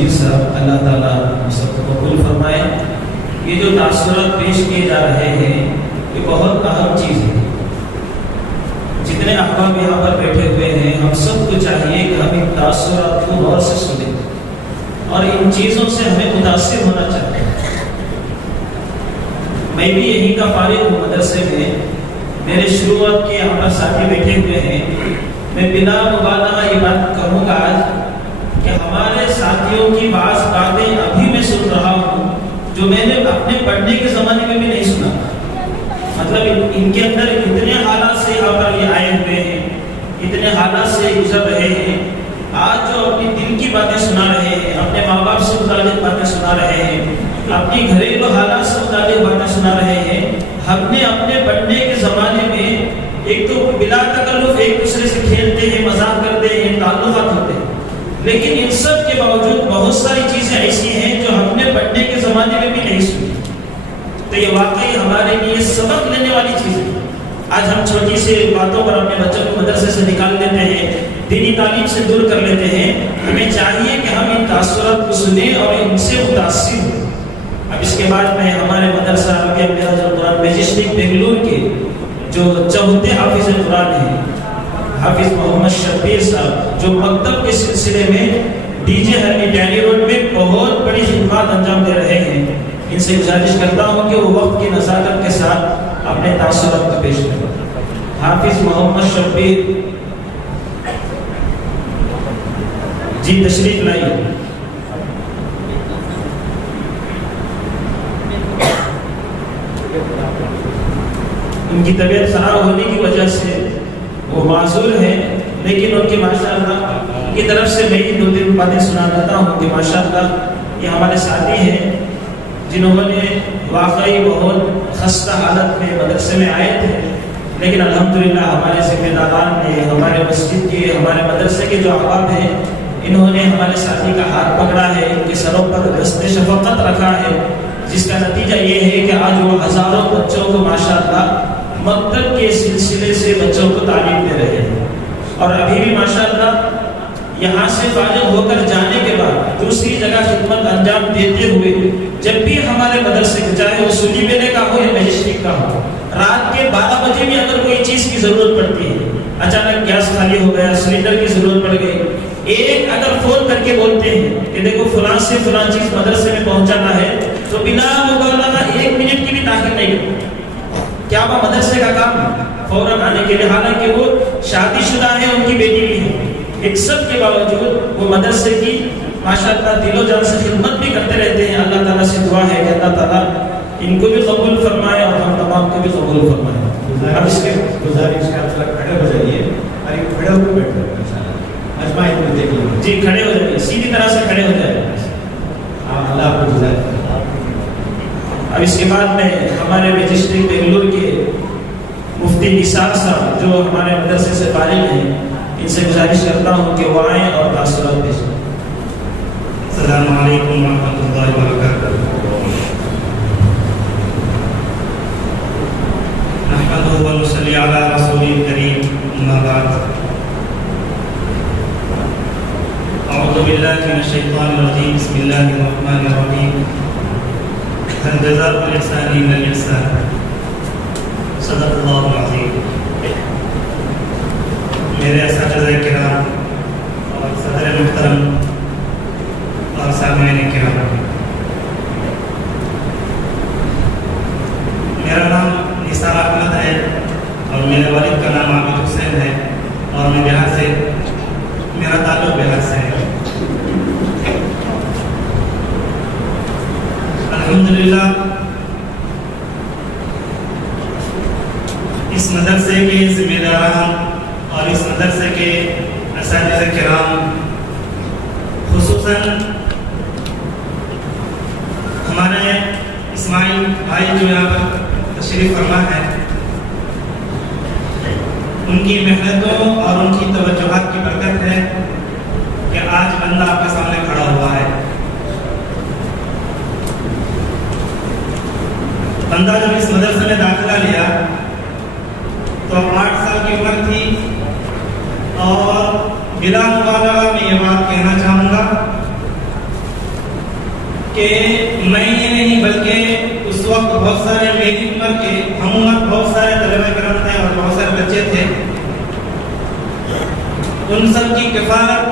مجید صاحب، اللہ تعالیٰ ہم سب کو قبول فرمائے۔ یہ جو تاثرات پیش کیے جا رہے ہیں یہ بہت اہم چیز ہے۔ جتنے احباب یہاں پر بیٹھے ہوئے ہیں ہم سب کو چاہیے کہ ہم ان تاثرات کو غور سے سنیں اور ان چیزوں سے ہمیں متاثر ہونا چاہیے۔ میں بھی یہی کا فارغ ہوں مدرسے میں، میرے شروعات کے یہاں پر ساتھی بیٹھے ہوئے ہیں۔ میں بلا مبالغہ یہ بات کہوں گا آج کہ ہمارے ساتھیوں کی بعض باتیں ابھی میں سن رہا ہوں جو میں نے اپنے پڑھنے کے زمانے میں بھی نہیں سنا۔ مطلب ان کے اندر اتنے حالات سے یہاں پر یہ آئے ہوئے ہیں، اتنے حالات سے گزر رہے ہیں، آج جو اپنی دل کی باتیں سنا رہے ہیں، اپنے ماں باپ سے متعلق باتیں سنا رہے ہیں، اپنی گھریلو حالات سے متعلق باتیں سنا رہے ہیں۔ ہم نے اپنے پڑھنے کے زمانے میں ایک تو بلا تکلف ایک دوسرے سے کھیلتے ہیں، مذاق کرتے ہیں، تعلقات ہوتے ہیں، لیکن ان سب کے باوجود بہت ساری چیزیں ایسی ہیں جو ہم نے پڑھنے کے زمانے میں بھی نہیں سنی۔ تو یہ واقعی ہمارے لیے سبق لینے والی چیز ہے۔ آج ہم چھوٹی سی باتوں پر اپنے بچوں کو مدرسے سے نکال لیتے ہیں، دینی تعلیم سے دور کر لیتے ہیں۔ ہمیں چاہیے کہ ہم ان تاثرات کو سنیں اور ان سے متاثر ہوں۔ اب اس کے بعد میں ہمارے مدرسہ عربیہ معراج القرآن میجسٹک بنگلور کے جو چوتھے حافظ قرآن ہیں، حافظ محمد شبیر صاحب، جو مکتب کے سلسلے میں ڈی جے ہرنی ڈینی روڈ میں بہت بڑی خدمات انجام دے رہے ہیں، ان سے گزارش کرتا ہوں کہ وہ وقت کی نزاکت کے ساتھ اپنے تاثرات کو پیش کریں۔ حافظ محمد شبیر جی تشریف لائیے۔ ان کی طبیعت خراب ہونے کی وجہ سے وہ معذور ہیں، لیکن ان کی ماشاءاللہ کی طرف سے میں ہی دو تین باتیں سنا دیتا ہوں کہ ماشاءاللہ یہ ہمارے ساتھی ہیں جنہوں نے واقعی بہت خستہ حالت میں مدرسے میں آئے تھے، لیکن الحمدللہ ہمارے ذمہ داران نے، ہمارے مسجد کے، ہمارے مدرسے کے جو احباب ہیں، انہوں نے ہمارے ساتھی کا ہاتھ پکڑا ہے، ان کے سروں پر دست شفقت رکھا ہے، جس کا نتیجہ یہ ہے کہ آج وہ ہزاروں بچوں کو ماشاءاللہ مکتب کے سلسلے سے بچوں کو تعلیم دے رہے ہیں۔ اور ابھی بھی ماشاءاللہ یہاں سے فارغ ہو کر جانے کے بعد دوسری جگہ خدمت انجام دیتے ہوئے جب بھی ہمارے مدرسے کے، چاہے وہ سنی بیلے کا ہو یا میجسٹک کا ہو، رات کے 12 بجے بھی اگر کوئی چیز کی ضرورت پڑتی ہے، اچانک گیس خالی ہو گیا، سلنڈر کی ضرورت پڑ گئی، ایک اگر فون کر کے بولتے ہیں کہ دیکھو فلاں سے فلاں چیز مدرسے میں پہنچانا ہے، تو بنا مبالغہ 1 منٹ کی بھی تاخیر نہیں کرتے۔ کیا وہ مدرسے کا کام فوراً آنے کے لیے، حالانکہ وہ شادی شدہ ہے، ان کی بیٹی بھی ہے، ان سب کے باوجود وہ مدرسے کی ماشاءاللہ دل و جان سے خدمت بھی کرتے رہتے ہیں۔ اللہ تعالیٰ سے دعا ہے کہ اللہ تعالیٰ ان کو بھی قبول فرمائے اور ہم تمام کو بھی قبول فرمائے۔ اب اس کے گزارش ہے آپ کھڑے ہو جائیے اور یہ کھڑے ہو کے بیٹھے اجمائی کو دیکھ لیجیے جی، کھڑے ہو جائیے، سیدھی طرح سے کھڑے ہو جائے۔ اللہ آپ کو گزارش۔ اب اس کے بعد میں ہمارے میجسٹک بنگلور کے مفتی نثار صاحب جو ہمارے مدرسے سے فارغ ہیں، ان سے گزارش کرتا ہوں کہ وہ آئیں اور تاثرات پیش کریں۔ السلام علیکم ورحمۃ اللہ وبرکاتہ۔ نحمدہ ونصلی علی رسولہ الکریم، اما بعد۔ اعوذ باللہ من الشیطان الرجیم، بسم اللہ الرحمن الرحیم۔ هل جزاء الإحسان إلا الإحسان، صدق اللہ العظیم۔ میرے اساتذہ کرام اور صدر محترم اور سامعین کرام، میرا نام نثار احمد ہے اور میرے والد کا نام عابد حسین ہے اور میں بہار سے، میرا تعلق بہار سے ہے۔ الحمدللہ اس مدرسے کے ذمہ داران اور اس مدرسے کے اساتذہ کرام، خصوصاً ہمارے اسماعیل بھائی جو یہاں پر تشریف فرما ہے، ان کی محنتوں اور ان کی توجہات کی برکت ہے کہ آج بندہ آپ کے سامنے کھڑا ہوا ہے۔ بندہ جب اس مدرسے میں داخلہ لیا تو 8 سال کی عمر تھی، اور بلا مبالغہ میں یہ بات کہنا چاہوں گا کہ میں یہ نہیں بلکہ اس وقت بہت سارے میری عمر کے ہم عمر بہت سارے طلبہ کرام تھے اور بہت سارے بچے تھے، ان سب کی کفالت،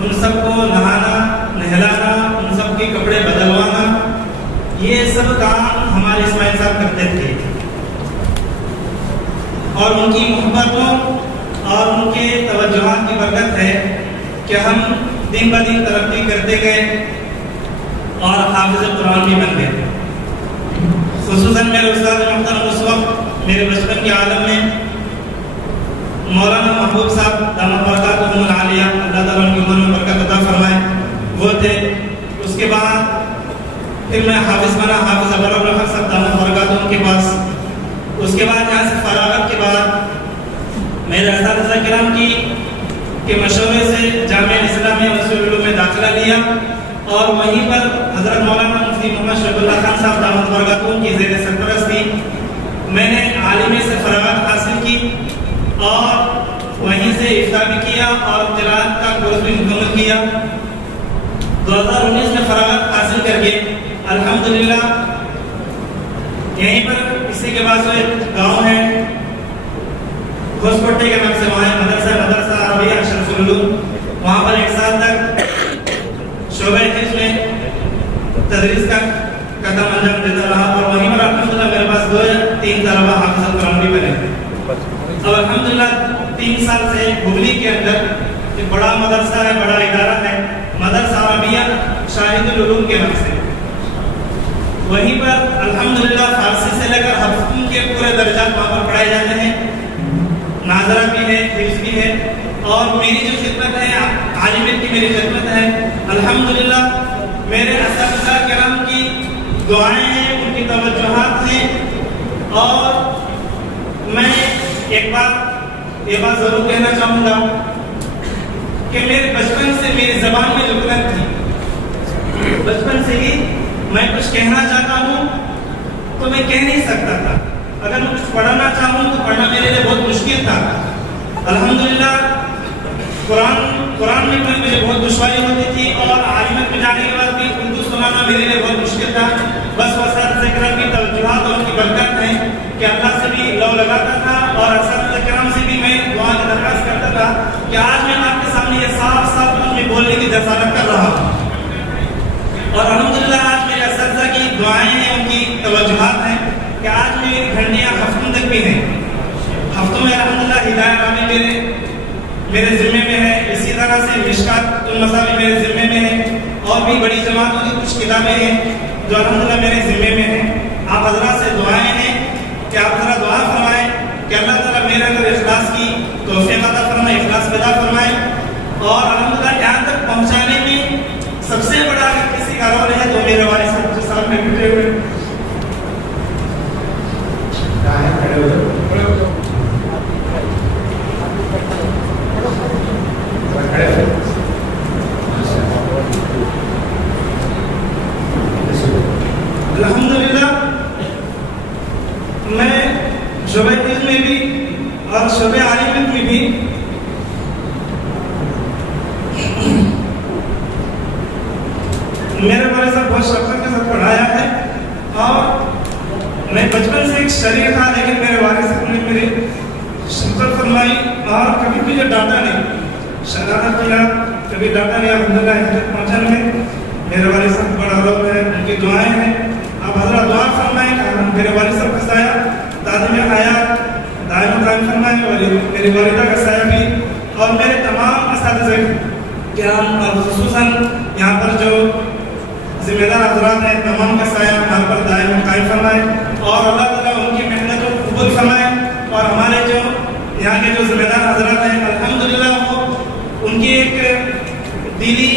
ان سب کو نہانا نہلانا، ان سب کے کپڑے بدلوانا، یہ سب کام ہمارے اسماعیل صاحب کرتے تھے، اور ان کی محبتوں اور ان کے توجہات کی برکت ہے کہ ہم دن بہ دن ترقی کرتے گئے اور حافظ قرآن بھی بن گئے۔ خصوصاً میرے استاد محترم اس وقت میرے بچپن کے عالم میں مولانا محبوب صاحب دامت برکاتہم العالیہ، اللہ تعالیٰ ان کی عمر میں برکت عطا فرمائے، وہ تھے۔ اس کے بعد پھر میں حافظ بنا، حافظ ابر الرحمت صاحب دامت برکاتہم کے پاس۔ اس کے بعد یہاں سے فراغت کے بعد میرے اساتذہ کرام کے مشورے سے جامعہ اسلامیہ رسول العلوم میں داخلہ لیا، اور وہیں پر حضرت مولانا مفتی محمد شعیب اللہ خان صاحب دامت برکاتہم کی زیر سرپرستی میں نے عالمی سے فراغت حاصل کی، اور وہیں سے افتاء بھی کیا اور قراءت کا کورس بھی مکمل کیا۔ 2019 میں فراغت حاصل کر کے الحمدللہ یہیں پر اسی کے بعد ایک گاؤں ہے گھوسپٹے کے نام سے، وہاں مدرسہ عربیہ اشرف العلوم، وہاں پر 1 سال تک شعبہ حفظ میں تدریس کا قدم انجام دیتا رہا، اور وہیں پر الحمدللہ میرے پاس 2 یا 3 طلبہ حافظ القرآن بھی بنے۔ اب الحمدللہ 3 سال سے ہگلی کے اندر ایک بڑا مدرسہ ہے، بڑا ادارہ ہے، مدرسہ عربیہ شاہد العلوم کے نام سے، وہیں پر الحمدللہ فارسی سے لے کر حفظ کے پورے درجات وہاں پر پڑھائے جاتے ہیں، ناظرہ بھی ہے، حفظ بھی ہے، اور میری جو خدمت ہے عالمیت کی میری خدمت ہے، الحمدللہ میرے اساتذہ کرام کی دعائیں ہیں، ان کی توجہات ہیں، اور میں ایک بات یہ بات ضرور کہنا چاہوں گا کہ میرے بچپن سے میری زبان میں جو کلک تھی، بچپن سے ہی میں کچھ کہنا چاہتا ہوں تو میں کہہ نہیں سکتا تھا، اگر میں کچھ پڑھنا چاہوں تو پڑھنا میرے لیے بہت مشکل تھا۔ الحمدللہ قرآن میں مجھے بہت دشواری ہوتی تھی، اور عالمیت میں جانے کے بعد بھی اردو سنانا میرے لیے بہت مشکل تھا۔ بس اساتذہ کرام کی توجہات اور ان کی برکت ہے کہ اللہ سے بھی لو لگاتا تھا، اور اساتذہ کرام سے بھی میں دعا کی درخواست کرتا تھا کہ آج میں آپ کے سامنے یہ صاف صاف میں بولنے کی جسارت کر رہا ہوں، اور الحمدللہ آج میرے اساتذہ کی دعائیں ہیں، ان کی توجہات ہیں کہ آج میری گھنٹیاں ہفتوں تک بھی ہیں، ہفتوں میں الحمدللہ ہدایت نامے میرے ذمے میں ہے، اسی طرح سے مشکات المصابیح میرے ذمے میں ہے، اور بھی بڑی جماعتوں کی کچھ کتابیں ہیں جو الحمدللہ میرے ذمے میں ہیں۔ آپ حضرات سے دعائیں ہیں کہ آپ ذرا دعا فرمائیں کہ اللہ تعالیٰ میرے اندر اخلاص کی توفیق عطا فرمائے، اخلاص پیدا فرمائے، اور الحمدللہ یہاں تک پہنچانے میں سب سے بڑا اگر کسی کا رول ہے تو میرے والد صاحب جو سامنے بیٹھے ہوئے الحمدللہ میں شعبہ حفظ میں بھی اور شعبہ عالمیت میں بھی میرے والد صاحب بہت شفقت کے ساتھ پڑھایا ہے، اور میں بچپن سے ایک شریک تھا، لیکن میرے والد صاحب نے میری شفقت فرمائی اور کبھی مجھے ڈانٹا نہیں، شرارت کیا، کبھی ڈانٹا نہیں۔ الحمدللہ یہاں تک پہنچنے میں میرے والد صاحب بڑا رول ہے، ان کی دعائیں ہیں۔ آپ حضرات دعا فرمائیں کہ میرے والد صاحب کا سایہ تعلیم حیات دائم قائم فرمائیں، اور میری والدہ کا سایہ بھی، اور میرے تمام اساتذہ کرام اور خصوصاً یہاں پر جو ذمہ دار حضرات ہیں تمام کا سایہ ہمارے پر دائم قائم فرمائے، اور اللہ تعالیٰ ان کی محنت کو قبول فرمائے، اور ہمارے جو یہاں کے جو ذمہ دار حضرات ہیں الحمدللہ وہ ان کی ایک دلی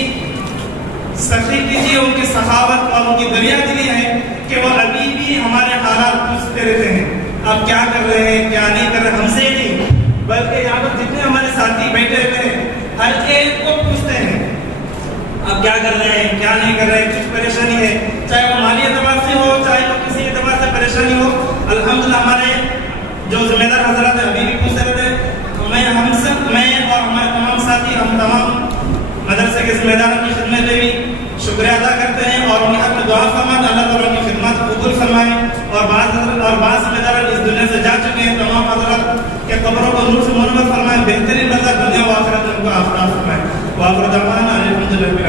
سخی کیجیے، ان کی سخاوت اور ان کی دریا دلی ہے کہ وہ ابھی بھی ہمارے حالات پوچھتے رہتے ہیں، آپ کیا کر رہے ہیں کیا نہیں کر رہے، ہم سے نہیں بلکہ یہاں پر جتنے ہمارے ساتھی بیٹھے ہوئے ہیں ہر ایک کو پوچھتے ہیں آپ کیا کر رہے ہیں کیا نہیں کر رہے ہیں، کچھ پریشانی ہے، چاہے وہ مالی اعتبار سے ہو چاہے وہ کسی اعتبار سے پریشانی ہو، الحمدللہ ہمارے جو ذمہ دار حضرات ہیں ابھی بھی پوچھتے رہتے ہیں۔ میں اور ہمارے تمام ساتھی، ہم تمام مدرسے کے ذمہ داروں کی خدمت میں بھی شکریہ ادا کرتے ہیں، اور اس دنیا سے جا چکے ہیں تمام حضرات کے قبروں کو نور سے منور فرمائے بہترین بدلہ دنیا و آخرت ان کو آفتاب فرمائے وآخر دعوانا الحمدللہ